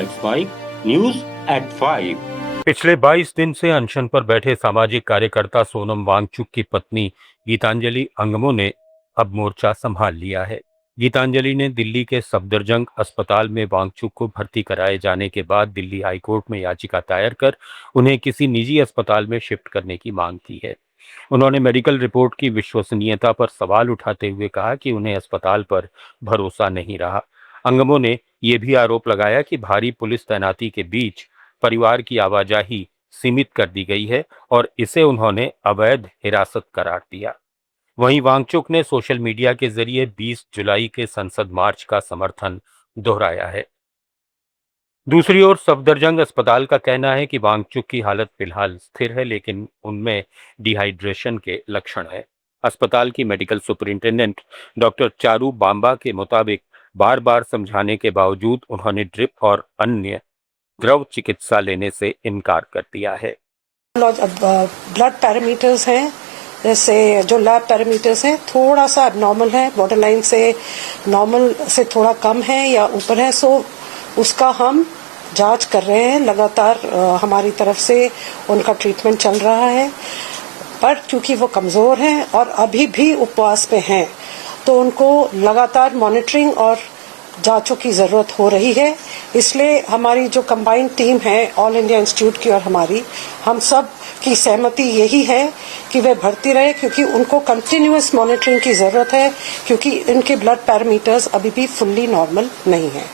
Let's mic news at 5। पिछले 22 दिन से अनशन पर बैठे सामाजिक कार्यकर्ता सोनम वांगचुक की पत्नी गीतांजलि अंगमो ने अब मोर्चा संभाल लिया है। गीतांजलि ने दिल्ली के सफदरजंग अस्पताल में वांगचुक को भर्ती कराए जाने के बाद दिल्ली हाईकोर्ट में याचिका दायर कर उन्हें किसी निजी अस्पताल में शिफ्ट करने की मांग की है। उन्होंने मेडिकल रिपोर्ट की विश्वसनीयता पर सवाल उठाते हुए कहा कि उन्हें अस्पताल पर भरोसा नहीं रहा। अंगमो ने यह भी आरोप लगाया कि भारी पुलिस तैनाती के बीच परिवार की आवाजाही सीमित कर दी गई है और इसे उन्होंने अवैध हिरासत करार दिया। वहीं वांगचुक ने सोशल मीडिया के जरिए 20 जुलाई के संसद मार्च का समर्थन दोहराया है। दूसरी ओर सफदरजंग अस्पताल का कहना है कि वांगचुक की हालत फिलहाल स्थिर है, लेकिन उनमें डिहाइड्रेशन के लक्षण है। अस्पताल की medical superintendent doctor Charu Bamba के मुताबिक बार बार समझाने के बावजूद उन्होंने ड्रिप और अन्य द्रव चिकित्सा लेने से इनकार कर दिया है। ब्लड पैरामीटर्स हैं, जैसे जो लैब पैरामीटर्स हैं थोड़ा सा एबनॉर्मल है, बॉर्डरलाइन से नॉर्मल से थोड़ा कम है या ऊपर है, सो उसका हम जांच कर रहे हैं। लगातार हमारी तरफ से उनका ट्रीटमेंट चल रहा है, पर क्योंकि वो कमजोर हैं और अभी भी उपवास पे हैं, तो उनको लगातार मॉनिटरिंग और जांचों की जरूरत हो रही है। इसलिए हमारी जो कंबाइंड टीम है ऑल इंडिया इंस्टीट्यूट की और हमारी, हम सब की सहमति यही है कि वे भर्ती रहे, क्योंकि उनको कंटिन्यूअस मॉनिटरिंग की जरूरत है, क्योंकि इनके ब्लड पैरामीटर्स अभी भी फुल्ली नॉर्मल नहीं है।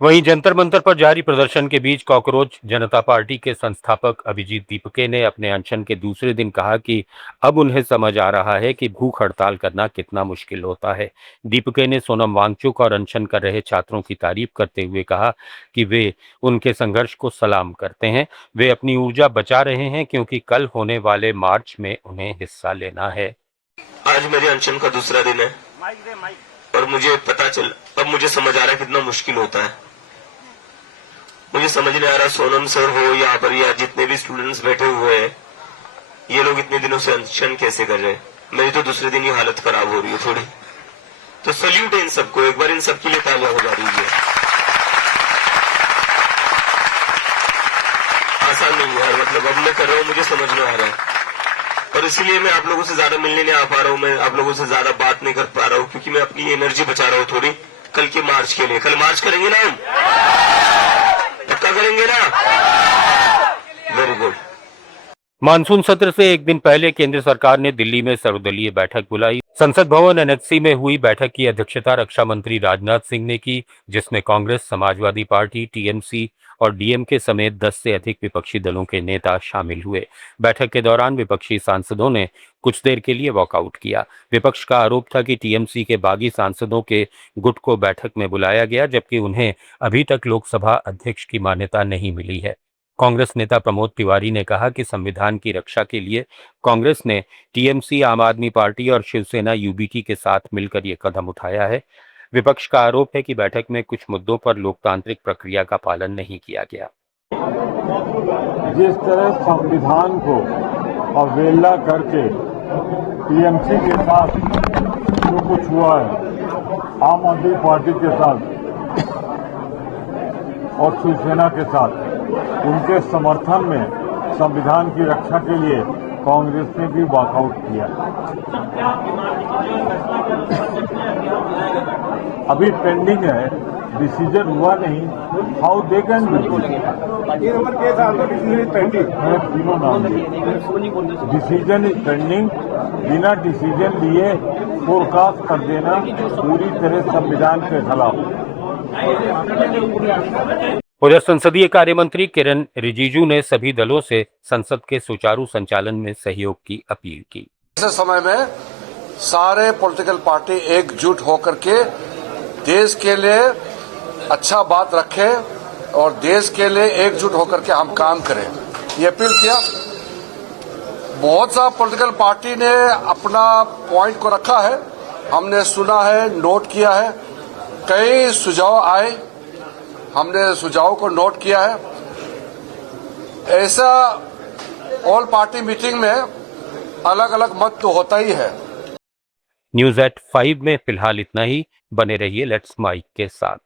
वहीं जंतर मंतर पर जारी प्रदर्शन के बीच कॉकरोच जनता पार्टी के संस्थापक अभिजीत दीपके ने अपने अनशन के दूसरे दिन कहा कि अब उन्हें समझ आ रहा है कि भूख हड़ताल करना कितना मुश्किल होता है। दीपके ने सोनम वांगचुक और अनशन कर रहे छात्रों की तारीफ करते हुए कहा कि वे उनके संघर्ष को सलाम करते हैं। वे अपनी ऊर्जा बचा रहे हैं क्योंकि कल होने वाले मार्च में उन्हें हिस्सा लेना है। आज मेरे अनशन का दूसरा दिन है और मुझे पता चल, अब मुझे समझ आ रहा है कितना मुश्किल होता है। मुझे समझ नहीं आ रहा सोनम सर हो यहाँ पर या जितने भी स्टूडेंट्स बैठे हुए हैं, ये लोग इतने दिनों से अनशन कैसे कर रहे हैं। मेरी तो दूसरे दिन ही हालत खराब हो रही है थोड़ी, तो सल्यूट है इन सबको, एक बार इन सबके लिए तालियां बजा दीजिए। आसान नहीं है, मतलब अब मैं कर रहा हूँ, मुझे समझ में आ रहा है, और इसीलिए मैं आप लोगों से ज्यादा मिलने नहीं आ पा रहा हूँ, मैं आप लोगों से ज्यादा बात नहीं कर पा रहा हूँ, क्योंकि मैं अपनी एनर्जी बचा रहा हूँ थोड़ी कल के मार्च के लिए। कल मार्च करेंगे ना, हम पक्का करेंगे ना? Very good. मानसून सत्र से एक दिन पहले केंद्र सरकार ने दिल्ली में सर्वदलीय बैठक बुलाई। संसद भवन एनेक्सी में हुई बैठक की अध्यक्षता रक्षा मंत्री राजनाथ सिंह ने की, जिसमें कांग्रेस, समाजवादी पार्टी, टीएमसी और डीएमके समेत 10 से अधिक विपक्षी दलों के नेता शामिल हुए। बैठक के दौरान विपक्षी सांसदों ने कुछ देर के लिए वॉकआउट किया। विपक्ष का आरोप था कि टीएमसी के बागी सांसदों के गुट को बैठक में बुलाया गया, जबकि उन्हें अभी तक लोकसभा अध्यक्ष की मान्यता नहीं मिली है। कांग्रेस नेता प्रमोद तिवारी ने कहा कि संविधान की रक्षा के लिए कांग्रेस ने टीएमसी, आम आदमी पार्टी और शिवसेना यूबीटी के साथ मिलकर ये कदम उठाया है। विपक्ष का आरोप है कि बैठक में कुछ मुद्दों पर लोकतांत्रिक प्रक्रिया का पालन नहीं किया गया। जिस तरह संविधान को अवहेलना करके टीएमसी के साथ जो कुछ हुआ है, आम आदमी पार्टी के साथ और शिवसेना के साथ, उनके समर्थन में संविधान की रक्षा के लिए कांग्रेस ने भी वॉकआउट किया। अभी पेंडिंग है, डिसीजन हुआ नहीं। How they can do decision is pending. बिना डिसीजन लिए फोरकास्ट कर देना पूरी तरह संविधान के खिलाफ। उधर संसदीय कार्य मंत्री किरण रिजिजू ने सभी दलों से संसद के सुचारू संचालन में सहयोग की अपील की। ऐसे समय में सारे पॉलिटिकल पार्टी एकजुट होकर के देश के लिए अच्छा बात रखें और देश के लिए एकजुट होकर के हम काम करें, ये अपील किया। बहुत सा पॉलिटिकल पार्टी ने अपना पॉइंट को रखा है, हमने सुना है, नोट किया है। कई सुझाव आए, हमने सुझाव को नोट किया है। ऐसा ऑल पार्टी मीटिंग में अलग अलग मत तो होता ही है। न्यूज़ एट 5 में फिलहाल इतना ही। बने रहिए लेट्स माइक के साथ।